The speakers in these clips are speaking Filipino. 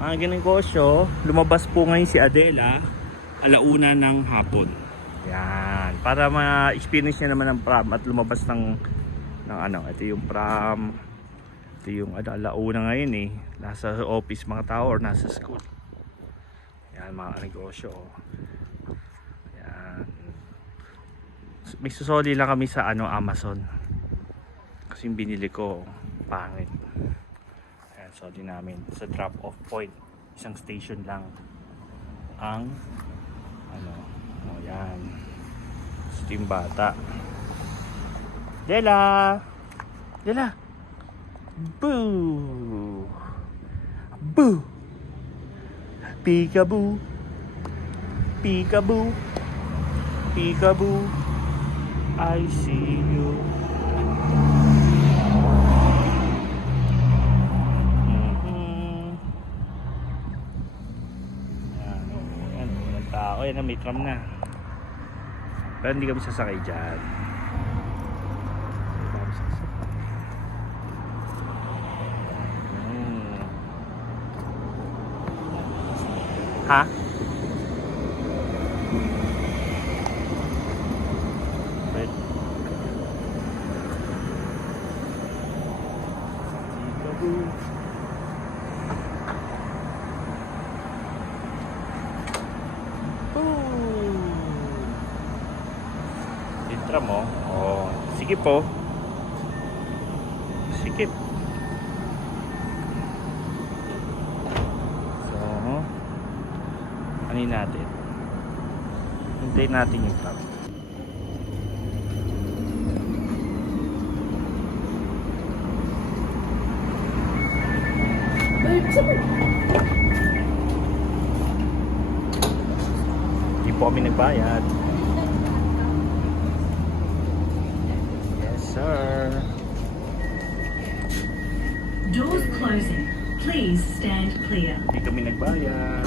Mga ginegosyo, lumabas po ngayon si Adela alauna ng hapon. Yan, para ma-experience niya naman ang pram at lumabas ng ano, ito yung pram. Ito yung alauna ngayon eh. Nasa office mga tao or nasa school. Yan mga negosyo. Yan. May susoli lang kami sa Amazon. Kasi yung binili ko pangit. Ayan, soli namin sa drop off point. Isang station lang ang yan. Ito yung bata. Dela! Dela! Boo! Boo! Peekaboo! Peekaboo! Peekaboo! I see you. Yan, walang tao. Yan, may tram na. Pero hindi kami sasakay dyan. Ha? Wait. Sintra mo. Oh, sige po. Sikip. Ano natin? Hintayin natin yung truck. Hindi po kami nagbayad. Yes sir. Doors closing. Please stand clear. Hindi kami nagbayad.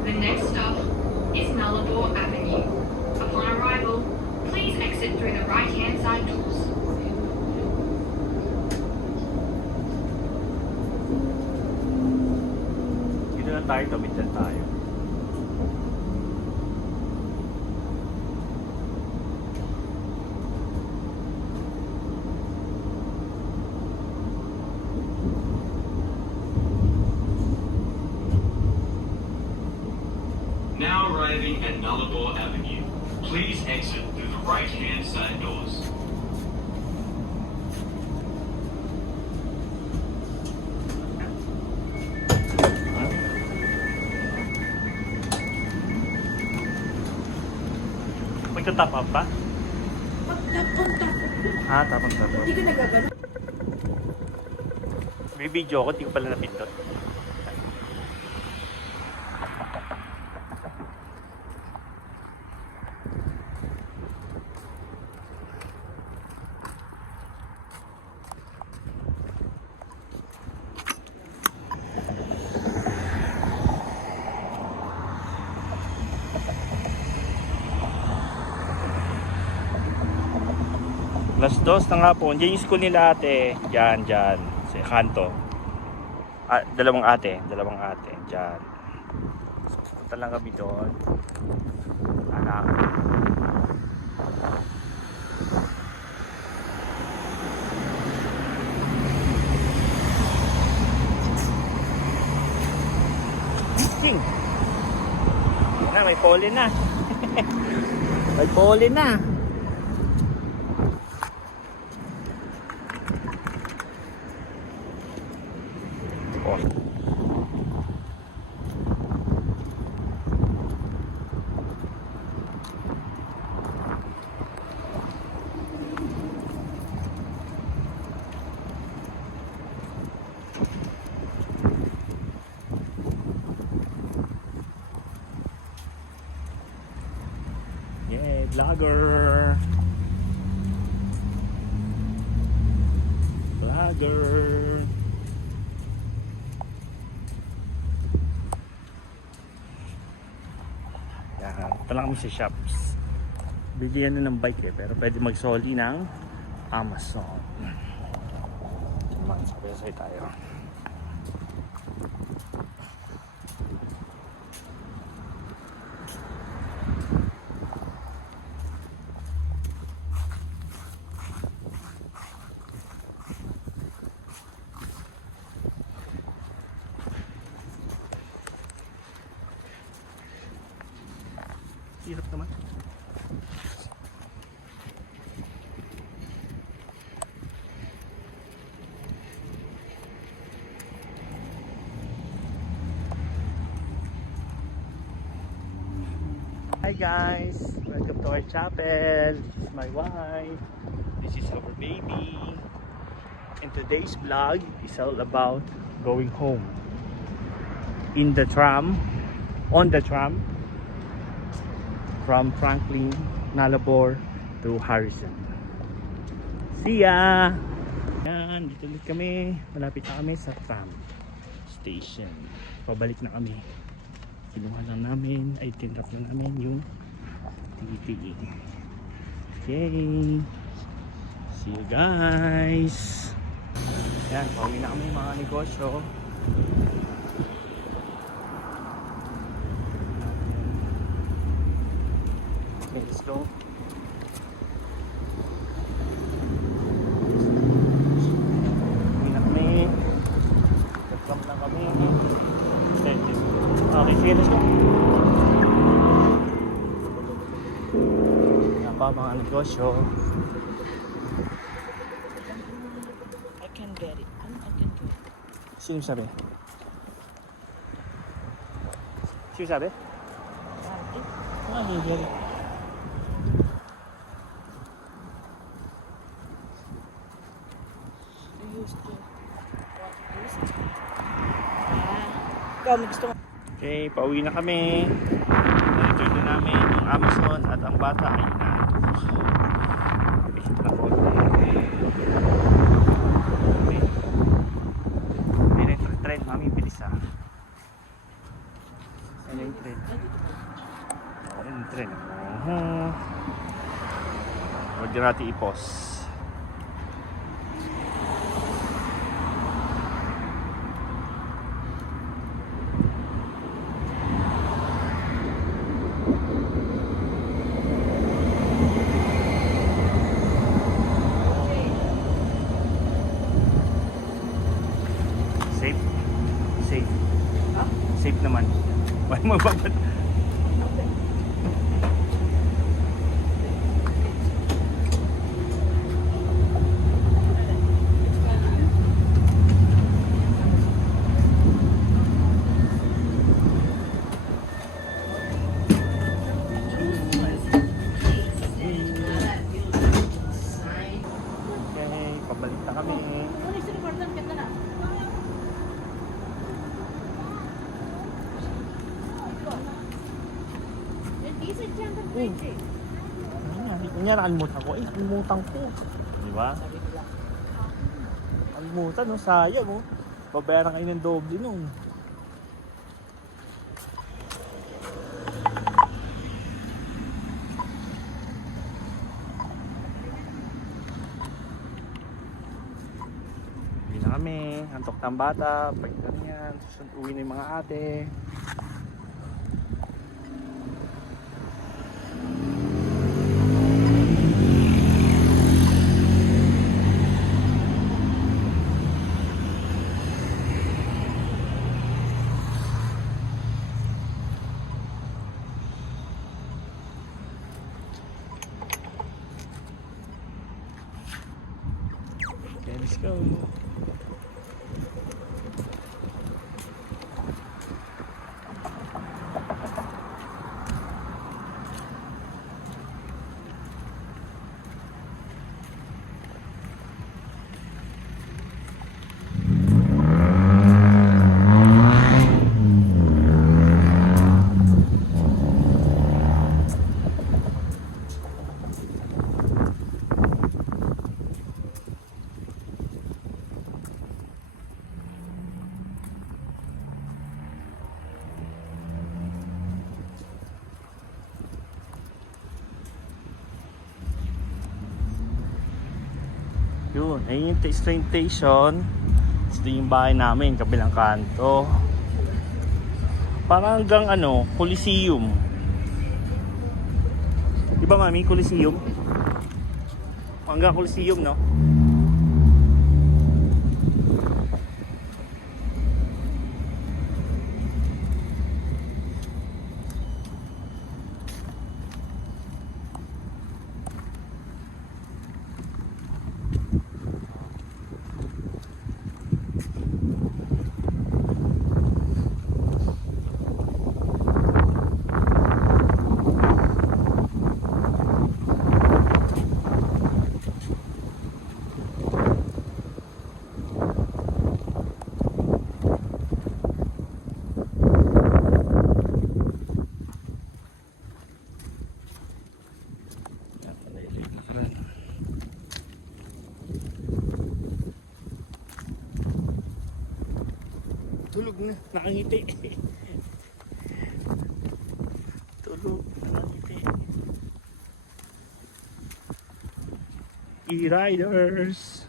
The next stop is Nullarbor Avenue. Upon arrival, please exit through the right-hand side doors. Dito na tayo, tawid na tayo. Now arriving at Nullarbor Avenue. Please exit through the right-hand side doors. Magta-top up pa? Punta. Ha, tapon. Hindi ka nagagano. May video ko, hindi ko pala napindot. Alas 2 na nga po. Diyan yung school nila ate. Diyan. Sa kanto. Dalawang ate. Diyan. So, punta lang kami doon. Anak. King. May pollen na. May pollen na. Yay, vlogger! Vlogger! Yan, ito lang kami sa shops. Bigyan na ng bike eh, pero pwede mag-soli ng Amazon. Sabay-sabay tayo. Hirap naman. Hi guys, welcome to our chapel. This is my wife. This is our baby. And today's vlog is all about going home. In the tram, on the tram, from Franklin, Nalabor to Harrison. See ya! Yan, dito ulit kami. Malapit na kami sa tram station. Pabalik na kami. Kinuha lang namin, ay tinrap lang namin yung TTE. Okay. See you guys! Yan, pauwi na kami mga negosyo. Okay, let's go. Uwi na kami. Nag-camp na kami. Okay, sige, let's go. Yan pa mga negosyo. I can get it. I can do it. Sino sabi? Sino sabi? Ah, hindi. You used to want to use it. Ikaw, may gusto mo. Okay, pauwi na kami. Na-return na namin yung Amazon at ang bata ay na. Kapit na konti. Hindi na yung trend. Mami, bilis ah. Ano yung trend? Ano yung trend? Huwag din natin ipos. Safe? Safe. Safe naman. Wala magbabat. Okay, pabalik na kami. Kunyari, nakalimutan ko. Nakalimutan ko. Di ba? Nakalimutan, no? Sayang, no? Babayaran kayo ng doble, no? Uwi na kami. Antok ng bata. Pag ganyan. Susunod uwi na yung mga ate. Okay, let's go. Yun, ayun yung train station. Ito yung bahay namin, kabilang kanto. Parang hanggang ano, Coliseum. Di ba mami, Coliseum? Hanggang Coliseum, no? Tulog na, nakangiti. Tulog, nakangiti. E-riders.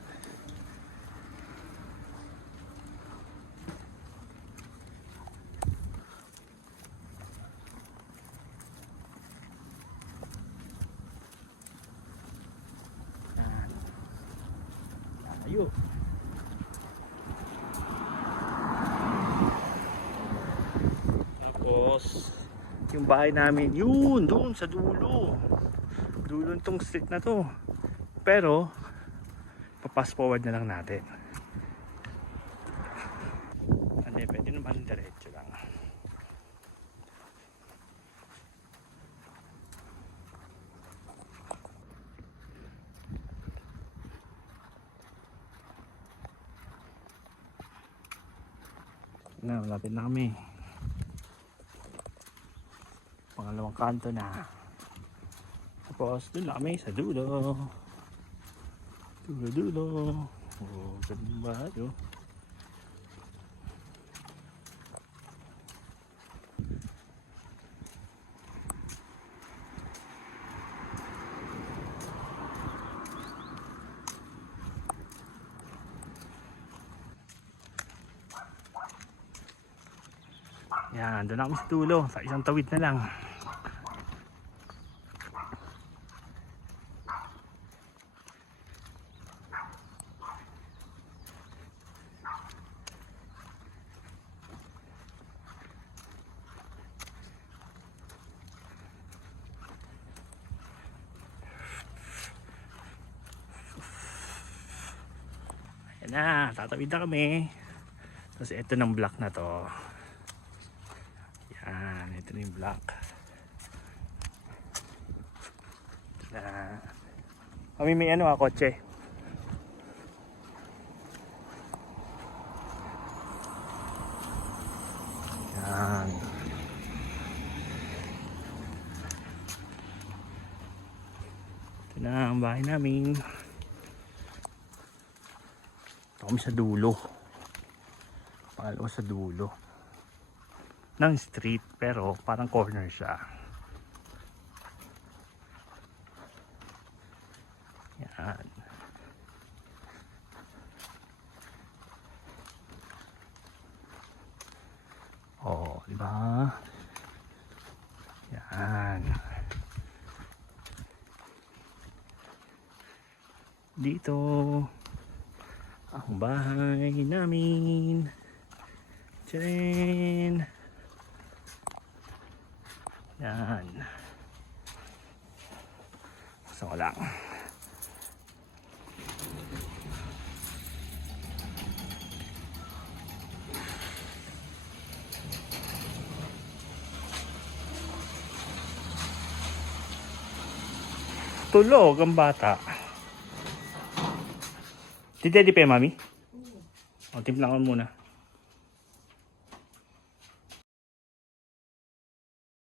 Ayun. Tapos yung bahay namin yun doon sa dulo tong street na to, pero papass forward na lang natin. Hindi, pwede naman diretso lang. na, malapit na kami. Pangalawang kanto na. Tapos doon na kami sa dulo. Dulo. Oh, ganda ba ito? Yan, doon na kami sa dulo. Sa isang tawid na lang. Ayan na, tatawid na kami. Tapos ito ng block na to. Yan, ito na yung block. Na kami may ano kotse. Yan. Ito na ang bahay namin. Ito kami sa dulo. Pangalawa sa dulo ng street, pero parang corner siya. Yan. Oh, di ba? Yan. Dito ang bahay namin. Tcharan! Yan. Gusto ko lang. Tulog ang bata. Di pa mami? O, timplang ko muna.